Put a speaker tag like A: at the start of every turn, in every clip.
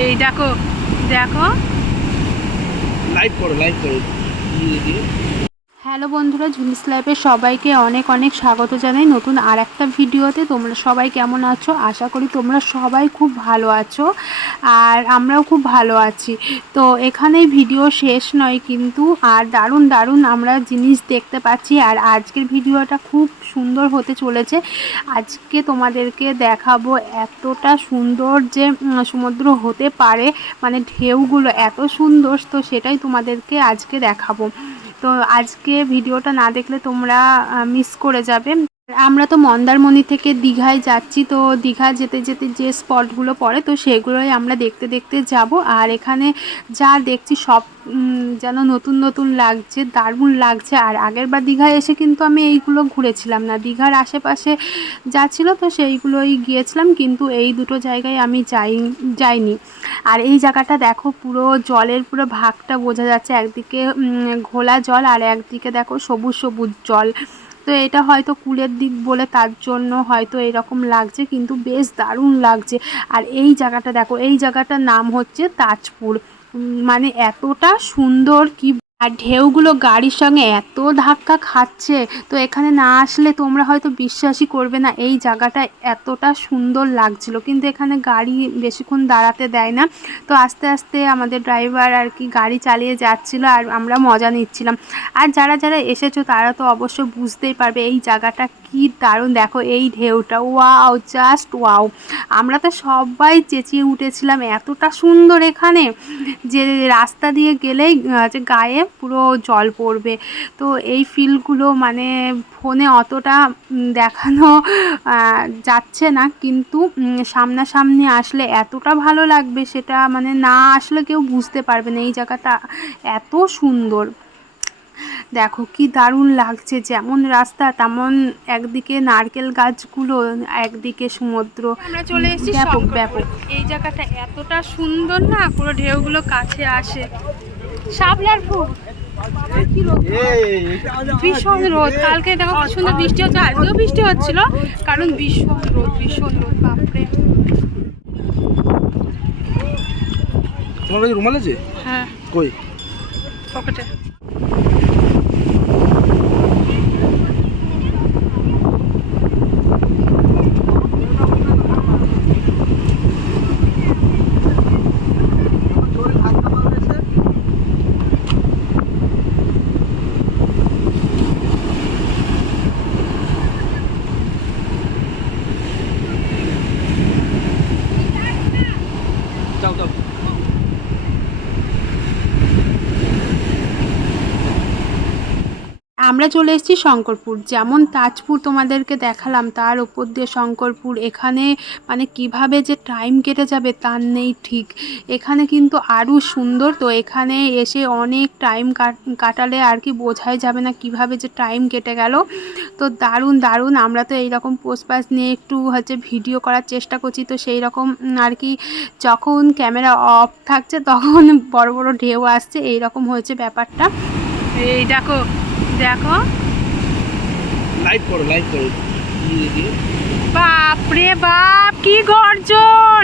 A: এই দেখো দেখো।
B: লাইক করো লাইক করো।
A: হ্যালো বন্ধুরা, ঝুলিস লাইফে সবাইকে অনেক অনেক স্বাগত জানাই নতুন আর একটা ভিডিওতে। তোমরা সবাই কেমন আছো? আশা করি তোমরা সবাই খুব ভালো আছো আর আমরাও খুব ভালো আছি। তো এখানে ভিডিও শেষ নয় কিন্তু আর দারুণ দারুণ আমরা জিনিস দেখতে পাচ্ছি আর আজকের ভিডিওটা খুব সুন্দর হতে চলেছে। আজকে তোমাদেরকে দেখাবো এতটা সুন্দর যে সমুদ্র হতে পারে মানে ঢেউগুলো এত সুন্দর, তো সেটাই তোমাদেরকে আজকে দেখাবো। তো আজকে ভিডিওটা না দেখলে তোমরা মিস করে যাবে। আমরা তো মন্দারমণি থেকে দীঘায় যাচ্ছি, তো দীঘা যেতে যেতে যে স্পটগুলো পড়ে, তো সেগুলোই আমরা দেখতে দেখতে যাব। আর এখানে যা দেখছি সব যেন নতুন নতুন লাগছে, দারুণ লাগছে। আর আগের বার দীঘায় এসে কিন্তু আমি এইগুলো ঘুরেছিলাম না। দীঘার আশেপাশে যা ছিল, তো সেইগুলোই গিয়েছিলাম, কিন্তু এই দুটো জায়গায় আমি যাই, যাইনি। আর এই জায়গাটা দেখো, পুরো জলের পুরো ভাগটা বোঝা যাচ্ছে। একদিকে ঘোলা জল, আর একদিকে দেখো সবুজ সবুজ জল। তো এটা হয়তো কুলের দিক বলে তার জন্য হয়তো এরকম লাগছে, কিন্তু বেশ দারুণ লাগছে। আর এই জায়গাটা দেখো, এই জায়গাটার নাম হচ্ছে তাজপুর। মানে এতটা সুন্দর কি আর ঢেউগুলো গাড়ির সঙ্গে এত ধাক্কা খাচ্ছে, তো এখানে না আসলে তোমরা হয়তো বিশ্বাসই করবে না, এই জায়গাটা এতটা সুন্দর লাগছিল। কিন্তু এখানে গাড়ি বেশিক্ষণ দাঁড়াতে দেয় না। তো আস্তে আস্তে আমাদের ড্রাইভার আর কি গাড়ি চালিয়ে যাচ্ছিল আর আমরা মজা নিচ্ছিলাম। আর যারা যারা এসেছ তারা তো অবশ্য বুঝতেই পারবে এই জায়গাটা কি দারুণ, দেখো এই ঢেউটা, ওয়াও জাস্ট ওয়াও। আমরা তো সবাই চেঁচিয়ে উঠেছিলাম, এতটা সুন্দর এখানে যে রাস্তা দিয়ে গেলেই যে গায়ে পুরো জল পড়বে। তো এই ফিলগুলো মানে ফোনে অতটা দেখানো যাচ্ছে না, কিন্তু সামনাসামনি আসলে এতটা ভালো লাগবে সেটা মানে না আসলে কেউ বুঝতে পারবে না, এই জায়গাটা এত সুন্দর। দেখো কি দারুণ লাগছে যেমন রাস্তা তেমন একদিকে নারকেল গাছগুলো একদিকে সমুদ্র। আমরা চলে এসেছি ব্যাপক ব্যাপক। এই জায়গাটা এতটা সুন্দর না পুরো ঢেউগুলো কাছে আসে। শাপলার ফুল। ভীষণ রোদ। কালকে দেখো কি সুন্দর বৃষ্টি হচ্ছে আজকেও বৃষ্টি হচ্ছিল কারণ ভীষণ রোদ ভীষণ রোদ বাপরে।
B: তোমার কাছে রুমাল আছে?
A: হ্যাঁ।
B: কই?
A: পকেটে। আমরা চলে এসেছি শঙ্করপুর। যেমন তাজপুর তোমাদেরকে দেখালাম, তার ওপর দিয়ে শঙ্করপুর, এখানে মানে কীভাবে যে টাইম কেটে যাবে তার নেই ঠিক। এখানে কিন্তু আরও সুন্দর, তো এখানে এসে অনেক টাইম কাটালে আর কি বোঝাই যাবে না কীভাবে যে টাইম কেটে গেল। তো দারুণ দারুণ, আমরা তো এইরকম পোস্টপাস নিয়ে একটু হচ্ছে ভিডিও করার চেষ্টা করছি, তো সেই রকম আর কি যখন ক্যামেরা অফ থাকছে তখন বড় বড় ঢেউ আসছে এই রকম হয়েছে ব্যাপারটা। এই দেখো দেখো।
B: করো করো।
A: বাপ রে বাপ কি গর্জন!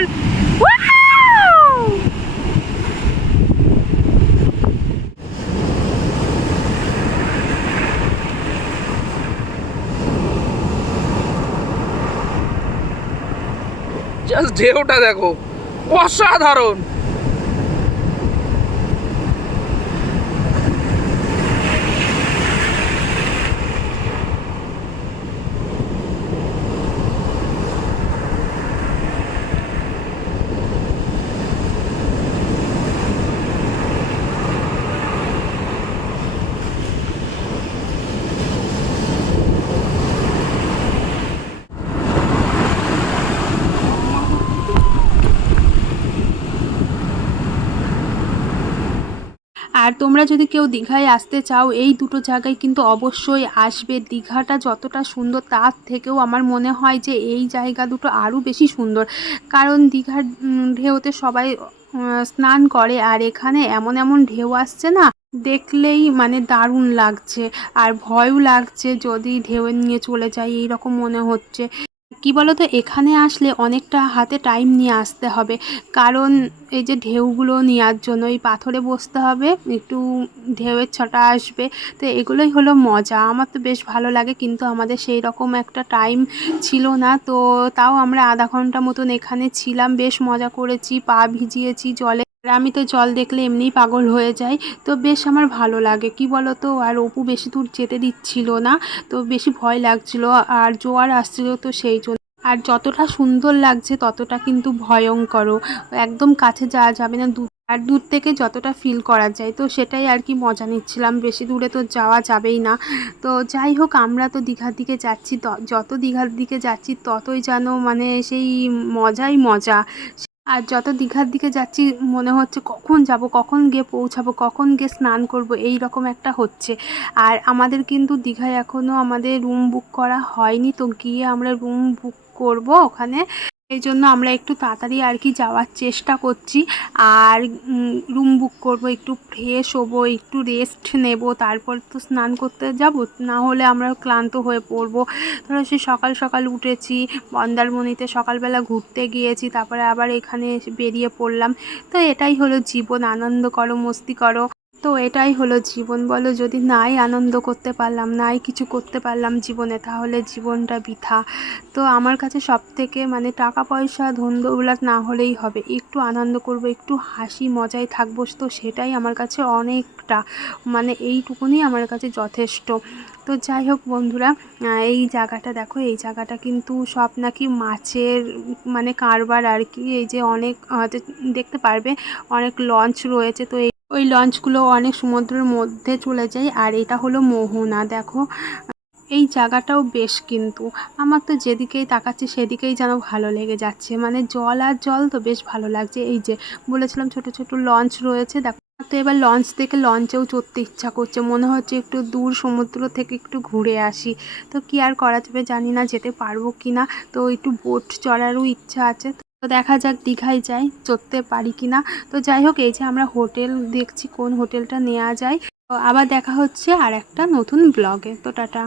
B: জাস্ট ঢেউটা দেখো। অসাধারণ!
A: আর তোমরা যদি কেউ দীঘায় আসতে চাও, এই দুটো জায়গায় কিন্তু অবশ্যই আসবে। দীঘাটা যতটা সুন্দর, তার থেকেও আমার মনে হয় যে এই জায়গা দুটো আরও বেশি সুন্দর। কারণ দীঘার ঢেউতে সবাই স্নান করে আর এখানে এমন এমন ঢেউ আসছে না, দেখলেই মানে দারুণ লাগছে। আর ভয়ও লাগছে যদি ঢেউয়ে নিয়ে চলে যায় এই রকম মনে হচ্ছে। কি বলো তো এখানে আসলে অনেকটা হাতে টাইম নিয়ে আসতে হবে। কারণ এই যে ঢেউগুলো নেওয়ার জন্য, এই পাথরে বসতে হবে, একটু ঢেউয়ের ছটা আসবে, তো এগুলোই হলো মজা। আমার তো বেশ ভালো লাগে, কিন্তু আমাদের সেই রকম একটা টাইম ছিল না, তো তাও আমরা আধা ঘণ্টা মতন এখানে ছিলাম, বেশ মজা করেছি, পা ভিজিয়েছি জলে। আমি তো জল দেখলে এমনিই পাগল হয়ে যাই। তো বেশ আমার ভালো লাগে। কি বলো তো আর অপু বেশি দূর যেতে দিচ্ছিল না। তো বেশি ভয় লাগছিল। আর জোয়ার আসছিল তো সেই জন্য। আর যতটা সুন্দর লাগছে ততটা কিন্তু ভয়ঙ্করও একদম কাছে যাওয়া যাবে না। দূর আর দূর থেকে যতটা ফিল করা যায়। তো সেটাই আর কি মজা নিচ্ছিলাম। বেশি দূরে তো যাওয়া যাবেই না। তো যাই হোক, আমরা তো দীঘার দিকে যাচ্ছি। যত দীঘার দিকে যাচ্ছি ততই যেন মানে সেই মজাই মজা। আর যত দীঘার দিকে যাচ্ছি, মনে হচ্ছে কখন যাব, কখন গিয়ে পৌঁছাবো, কখন গিয়ে স্নান করব, এই রকম একটা হচ্ছে। আর আমাদের কিন্তু দীঘায় এখনও আমাদের রুম বুক করা হয়নি, তো গিয়ে আমরা রুম বুক করব ওখানে। এই জন্য আমরা একটু তাড়াতাড়ি আর কি যাওয়ার চেষ্টা করছি। আর রুম বুক করব, একটু ফ্রেশ হব, একটু রেস্ট নেব, তারপর তো স্নান করতে যাব, না হলে আমরা ক্লান্ত হয়ে পড়ব। ধরো সে সকাল সকাল উঠেছি, মন্দারমণিতে সকালবেলা ঘুরতে গিয়েছি, তারপরে আবার এখানে বেরিয়ে পড়লাম। তো এটাই হলো জীবন, আনন্দ করো, মস্তি করো। তো এটাই হলো জীবন। বলো, যদি নাই আনন্দ করতে পারলাম, নাই কিছু করতে পারলাম জীবনে, তাহলে জীবনটা বৃথা। তো আমার কাছে সব থেকে মানে টাকা, পয়সা, ধন, দৌলত না হলেই হবে। একটু আনন্দ করব, একটু হাসি, মজায় থাকব, তো সেটাই আমার কাছে অনেকটা মানে এইটুকুনি আমার কাছে যথেষ্ট। তো যাই হোক বন্ধুরা এই জায়গাটা দেখো, এই জায়গাটা কিন্তু সব নাকি মাছের মানে কারবার আর কি, এই যে অনেক দেখতে পারবে, অনেক লঞ্চ রয়েছে, তো ওই লঞ্চগুলো অনেক সমুদ্রের মধ্যে চলে যায়, আর এটা হলো মোহনা, দেখো। এই জায়গাটাও বেশ কিন্তু। আমার তো যেদিকেই তাকাচ্ছি সেদিকেই যেন ভালো লেগে যাচ্ছে। মানে জল আর জল তো বেশ ভালো লাগছে। এই যে বলেছিলাম ছোট ছোট লঞ্চ রয়েছে, দেখো। তো এবার লঞ্চ থেকে লঞ্চেও চড়তে ইচ্ছা করছে। মনে হচ্ছে একটু দূর সমুদ্র থেকে একটু ঘুরে আসি। তো কি আর করা যাবে জানি না, যেতে পারব কি না তো একটু বোট চড়ারও ইচ্ছা আছে। তো দেখা যাক দীঘায় যাই, চড়তে পারি কি না তো যাই হোক, এই যে আমরা হোটেল দেখছি, কোন হোটেলটা নেওয়া যায়। তো আবার দেখা হচ্ছে আর একটা নতুন ব্লগে তো টাটা।